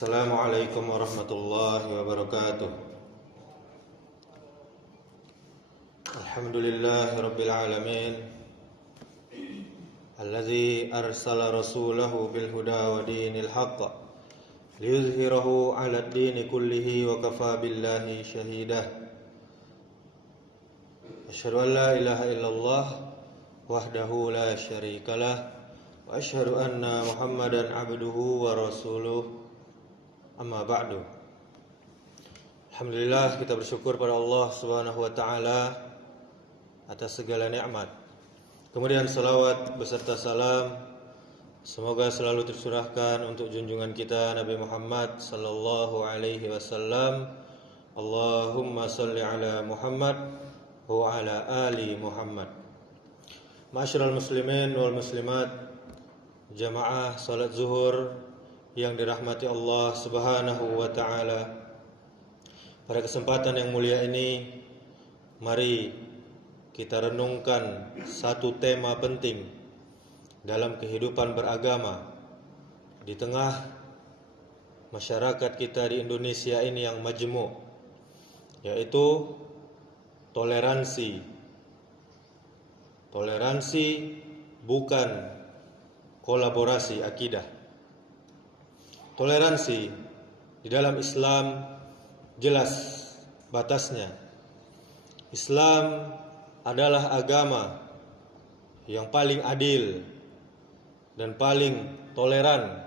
Assalamualaikum warahmatullahi wabarakatuh. Alhamdulillahi rabbil alamin, alladzi arsala rasulahu bil huda wa dinil haqq liyuzhirahu 'ala ad-dini kullihi wa kafa billahi shahida. Asyhadu an la ilaha illallah wahdahu la syarikalah wa asyhadu anna Muhammadan 'abduhu wa rasuluh. Amma ba'du. Alhamdulillah, kita bersyukur pada Allah Subhanahu wa taala atas segala nikmat. Kemudian salawat beserta salam semoga selalu tercurahkan untuk junjungan kita Nabi Muhammad sallallahu alaihi wasallam. Allahumma shalli ala Muhammad wa ala ali Muhammad. Ma'asyiral muslimin wal muslimat, jamaah salat zuhur yang dirahmati Allah Subhanahu wa taala. Pada kesempatan yang mulia ini, mari kita renungkan satu tema penting dalam kehidupan beragama di tengah masyarakat kita di Indonesia ini yang majmuk, yaitu toleransi. Toleransi bukan kolaborasi akidah. Toleransi di dalam Islam jelas batasnya. Islam adalah agama yang paling adil dan paling toleran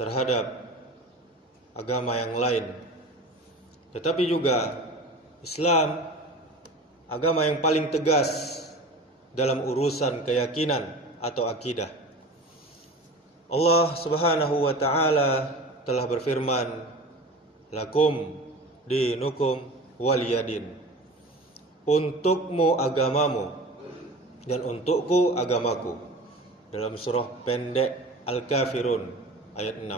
terhadap agama yang lain. Tetapi juga Islam agama yang paling tegas dalam urusan keyakinan atau akidah. Allah Subhanahu wa taala telah berfirman, lakum dinukum waliyadin. Untukmu agamamu dan untukku agamaku. Dalam surah pendek Al-Kafirun ayat 6.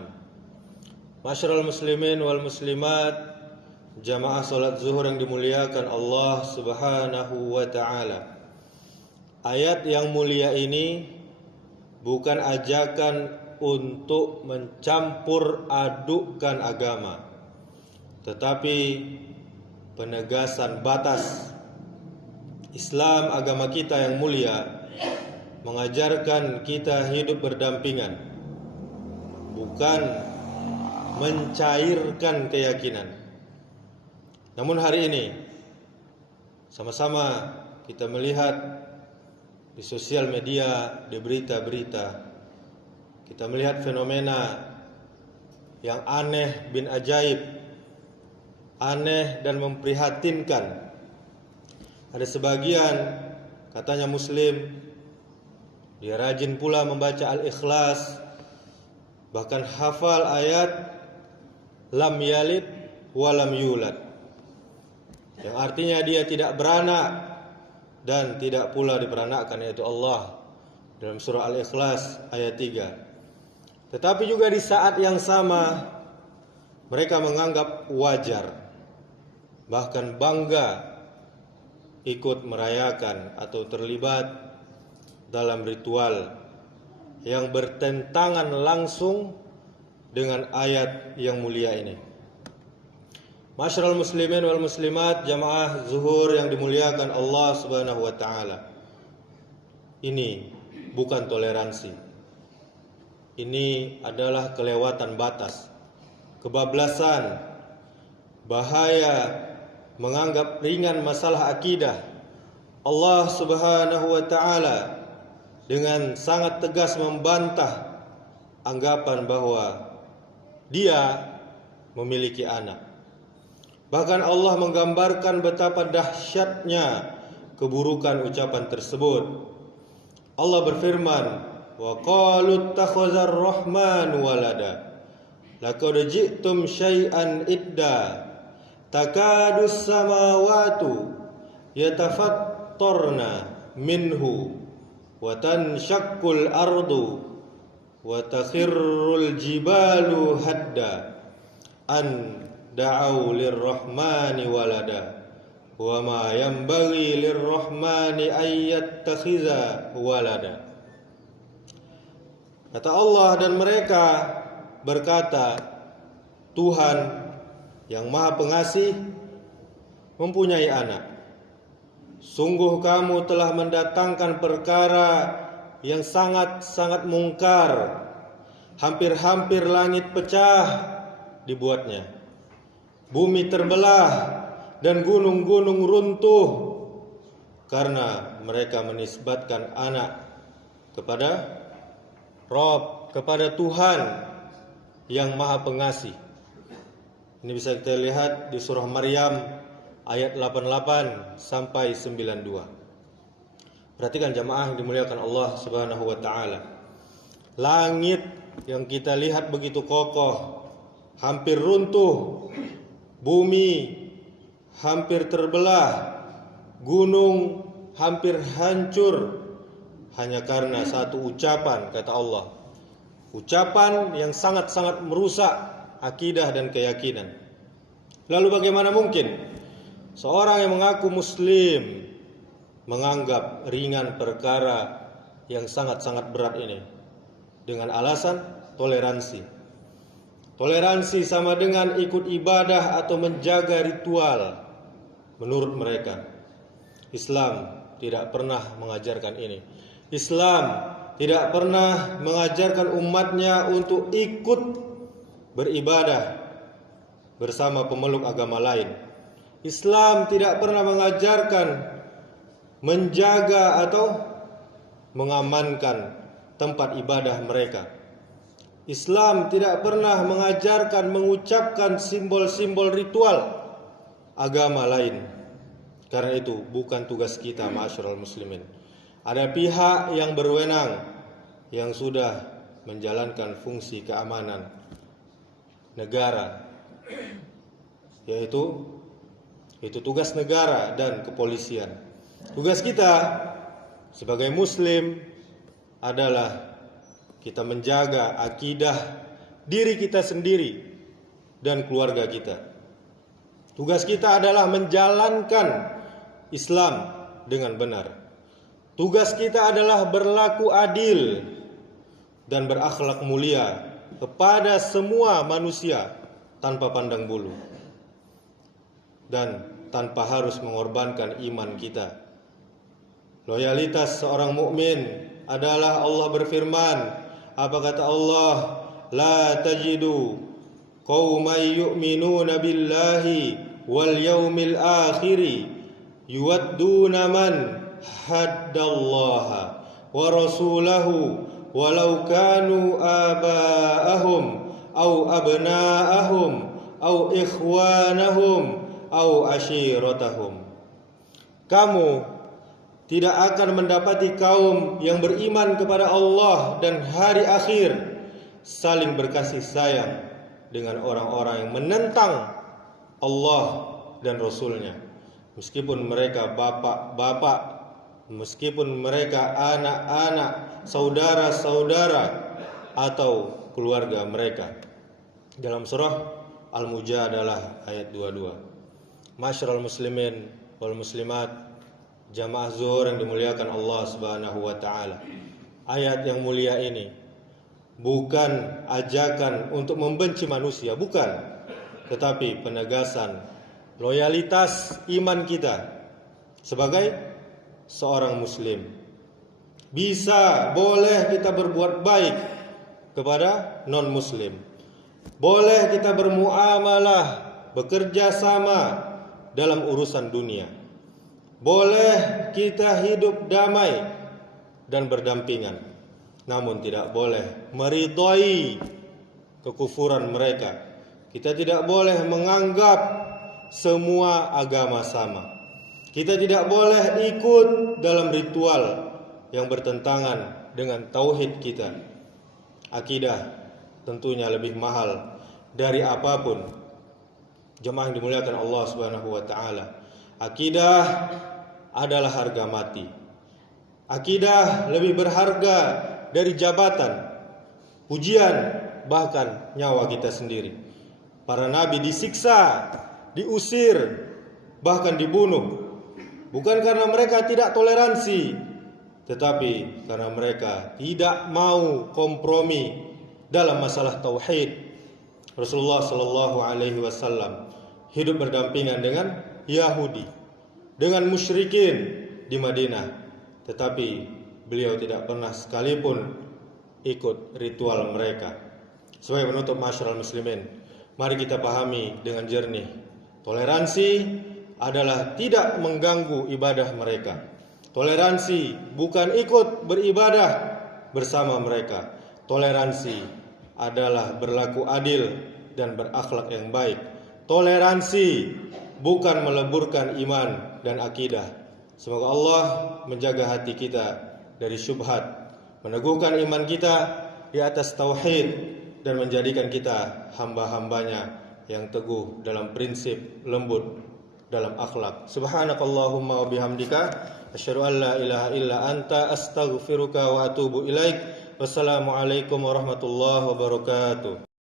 Ma'asyiral muslimin wal muslimat, jamaah salat zuhur yang dimuliakan Allah Subhanahu wa taala. Ayat yang mulia ini bukan ajakan untuk mencampur adukkan agama, tetapi penegasan batas. Islam, agama kita yang mulia, mengajarkan kita hidup berdampingan, bukan mencairkan keyakinan. Namun hari ini sama-sama kita melihat di sosial media, di berita-berita, kita melihat fenomena yang aneh bin ajaib, aneh dan memprihatinkan. Ada sebagian katanya muslim, dia rajin pula membaca Al-Ikhlas, bahkan hafal ayat lam yalid wa lam yulad, yang artinya dia tidak beranak dan tidak pula diperanakkan, yaitu Allah, dalam surah Al-Ikhlas ayat 3. Tetapi juga di saat yang sama mereka menganggap wajar, bahkan bangga ikut merayakan atau terlibat dalam ritual yang bertentangan langsung dengan ayat yang mulia ini. Ma'asyiral muslimin wal muslimat, jamaah zuhur yang dimuliakan Allah Subhanahu wa taala. Ini bukan toleransi. Ini adalah kelewatan batas, kebablasan, bahaya menganggap ringan masalah akidah. Allah Subhanahu wa taala dengan sangat tegas membantah anggapan bahwa Dia memiliki anak. Bahkan Allah menggambarkan betapa dahsyatnya keburukan ucapan tersebut. Allah berfirman, wa qalu ittakhadhar rahman walada laqad ji'tum syai'an idda takadus samawati yatafattarna minhu wa tanshaqqul ardu wa takhirrul jibalu hadda an da'au lirrahmani walada wa ma yanbaghi lirrahmani ayyattakhiza walada. Kata Allah, dan mereka berkata, Tuhan yang Maha Pengasih mempunyai anak. Sungguh kamu telah mendatangkan perkara yang sangat-sangat mungkar. Hampir-hampir langit pecah dibuatnya, bumi terbelah dan gunung-gunung runtuh karena mereka menisbatkan anak kepada Rabb, kepada Tuhan yang Maha Pengasih. Ini bisa kita lihat di surah Maryam ayat 88 sampai 92. Perhatikan jamaah yang dimuliakan Allah Subhanahu wa taala. Langit yang kita lihat begitu kokoh, hampir runtuh, bumi hampir terbelah, gunung hampir hancur, hanya karena satu ucapan, kata Allah. Ucapan yang sangat-sangat merusak akidah dan keyakinan. Lalu bagaimana mungkin seorang yang mengaku muslim menganggap ringan perkara yang sangat-sangat berat ini dengan alasan toleransi? Toleransi sama dengan ikut ibadah atau menjaga ritual. Menurut mereka, Islam tidak pernah mengajarkan ini. Islam tidak pernah mengajarkan umatnya untuk ikut beribadah bersama pemeluk agama lain. Islam tidak pernah mengajarkan menjaga atau mengamankan tempat ibadah mereka. Islam tidak pernah mengajarkan mengucapkan simbol-simbol ritual agama lain. Karena itu bukan tugas kita, ma'asyiral muslimin. Ada pihak yang berwenang yang sudah menjalankan fungsi keamanan negara, yaitu tugas negara dan kepolisian. Tugas kita sebagai muslim adalah kita menjaga akidah diri kita sendiri dan keluarga kita. Tugas kita adalah menjalankan Islam dengan benar. Tugas kita adalah berlaku adil dan berakhlak mulia kepada semua manusia tanpa pandang bulu dan tanpa harus mengorbankan iman kita. Loyalitas seorang mukmin adalah, Allah berfirman, apa kata Allah? La tajidu qauman yu'minuna billahi wal yaumil akhiri yuwadduna man haddallaha wa rasulahu walau kanu aba'ahum aw abna'ahum aw ikhwanahum aw ashiratahum. Kamu tidak akan mendapati kaum yang beriman kepada Allah dan hari akhir saling berkasih sayang dengan orang-orang yang menentang Allah dan Rasulnya, meskipun mereka bapak-bapak, meskipun mereka anak-anak, saudara-saudara, atau keluarga mereka. Dalam surah Al-Mujadalah ayat 22. Masyarul muslimin wal muslimat, jamaah zuhur yang dimuliakan Allah Subhanahu wa taala. Ayat yang mulia ini bukan ajakan untuk membenci manusia, bukan, tetapi penegasan loyalitas iman kita sebagai seorang muslim. Bisa, boleh kita berbuat baik kepada non muslim. Boleh kita bermuamalah, bekerja sama dalam urusan dunia. Boleh kita hidup damai dan berdampingan. Namun tidak boleh meridhai kekufuran mereka. Kita tidak boleh menganggap semua agama sama. Kita tidak boleh ikut dalam ritual yang bertentangan dengan tauhid kita. Akidah tentunya lebih mahal dari apapun. Jemaah yang dimuliakan Allah Subhanahu wa taala. Akidah adalah harga mati. Akidah lebih berharga dari jabatan, pujian, bahkan nyawa kita sendiri. Para nabi disiksa, diusir, bahkan dibunuh. Bukan karena mereka tidak toleransi, tetapi karena mereka tidak mau kompromi dalam masalah tauhid. Rasulullah Shallallahu Alaihi Wasallam hidup berdampingan dengan Yahudi, dengan musyrikin di Madinah, tetapi beliau tidak pernah sekalipun ikut ritual mereka. Sebagai penutup, masyarul muslimin, mari kita pahami dengan jernih, toleransi adalah tidak mengganggu ibadah mereka. Toleransi bukan ikut beribadah bersama mereka. Toleransi adalah berlaku adil dan berakhlak yang baik. Toleransi bukan meleburkan iman dan akidah. Semoga Allah menjaga hati kita dari syubhat, meneguhkan iman kita di atas tauhid, dan menjadikan kita hamba-hambanya yang teguh dalam prinsip, lembut dalam akhlak. Subhanakallahumma wa bihamdika asyhadu an la ilaha illa anta astaghfiruka wa atubu ilaik. Wassalamualaikum warahmatullahi wabarakatuh.